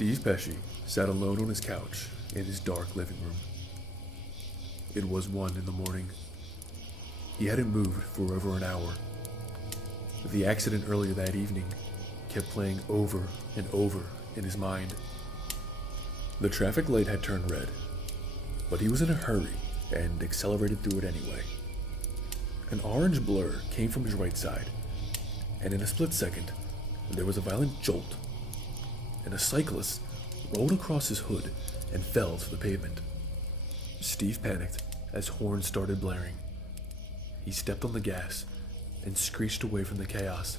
Steve Pesci sat alone on his couch in his dark living room. It was 1 in the morning. He hadn't moved for over an hour. The accident earlier that evening kept playing over and over in his mind. The traffic light had turned red, but he was in a hurry and accelerated through it anyway. An orange blur came from his right side, and in a split second, there was a violent jolt, and a cyclist rolled across his hood and fell to the pavement. Steve panicked as horns started blaring. He stepped on the gas and screeched away from the chaos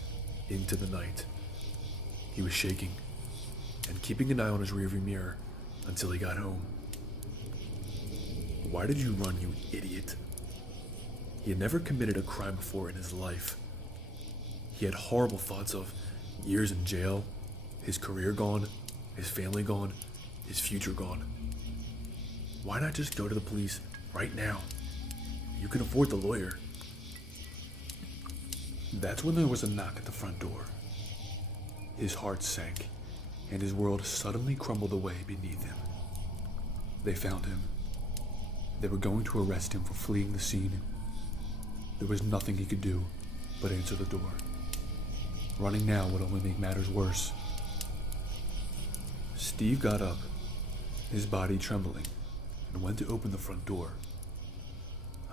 into the night. He was shaking and keeping an eye on his rearview mirror until he got home. Why did you run, you idiot? He had never committed a crime before in his life. He had horrible thoughts of years in jail, his career gone, his family gone, his future gone. Why not just go to the police right now? You can afford the lawyer. That's when there was a knock at the front door. His heart sank, and his world suddenly crumbled away beneath him. They found him. They were going to arrest him for fleeing the scene. There was nothing he could do but answer the door. Running now would only make matters worse. Steve got up, his body trembling, and went to open the front door.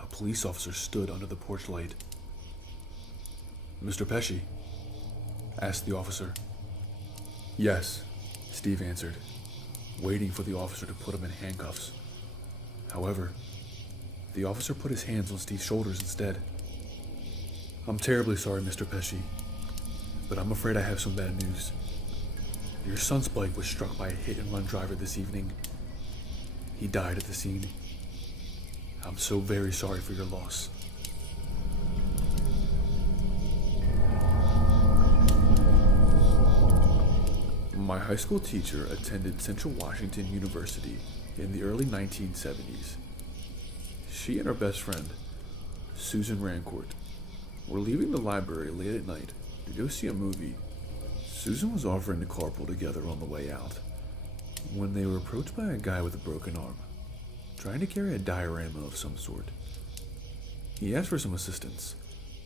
A police officer stood under the porch light. "Mr. Pesci?" asked the officer. "Yes," Steve answered, waiting for the officer to put him in handcuffs. However, the officer put his hands on Steve's shoulders instead. "I'm terribly sorry, Mr. Pesci, but I'm afraid I have some bad news. Your son's bike was struck by a hit-and-run driver this evening. He died at the scene. I'm so very sorry for your loss." My high school teacher attended Central Washington University in the early 1970s. She and her best friend, Susan Rancourt, were leaving the library late at night to go see a movie. Susan was offering to carpool together on the way out when they were approached by a guy with a broken arm, trying to carry a diorama of some sort. He asked for some assistance,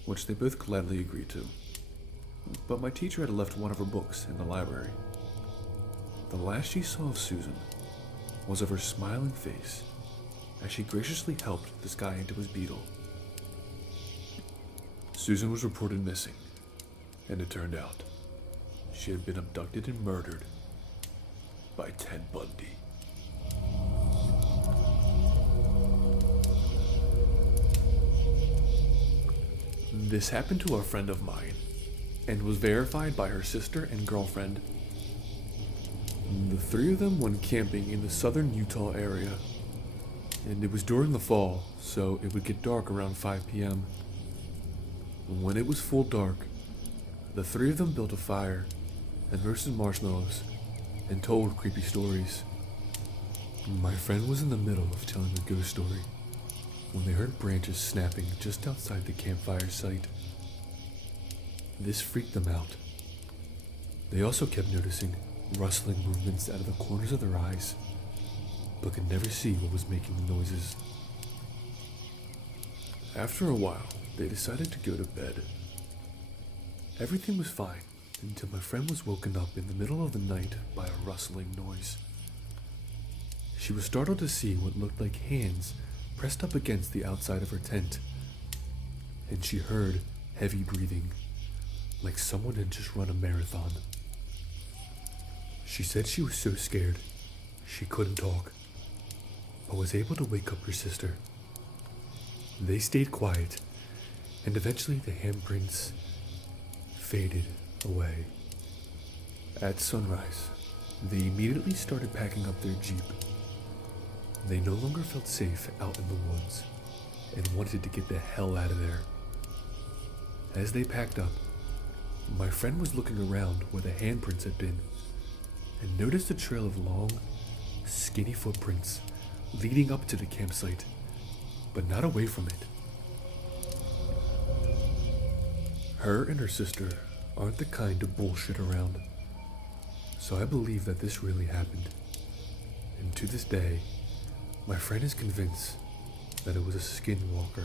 which they both gladly agreed to. But my teacher had left one of her books in the library. The last she saw of Susan was of her smiling face as she graciously helped this guy into his Beetle. Susan was reported missing, and it turned out she had been abducted and murdered by Ted Bundy. This happened to a friend of mine, and was verified by her sister and girlfriend. The three of them went camping in the southern Utah area, and it was during the fall, so it would get dark around 5 p.m. When it was full dark, the three of them built a fire and roasted marshmallows and told creepy stories. My friend was in the middle of telling a ghost story when they heard branches snapping just outside the campfire site. This freaked them out. They also kept noticing rustling movements out of the corners of their eyes, but could never see what was making the noises. After a while, they decided to go to bed. Everything was fine until my friend was woken up in the middle of the night by a rustling noise. She was startled to see what looked like hands pressed up against the outside of her tent, and she heard heavy breathing, like someone had just run a marathon. She said she was so scared she couldn't talk, but was able to wake up her sister. They stayed quiet, and eventually the handprints faded away. At sunrise, they immediately started packing up their Jeep. They no longer felt safe out in the woods and wanted to get the hell out of there. As they packed up, my friend was looking around where the handprints had been and noticed a trail of long, skinny footprints leading up to the campsite, but not away from it. Her and her sister aren't the kind to bullshit around, So I believe that this really happened. And to this day, my friend is convinced that it was a skinwalker.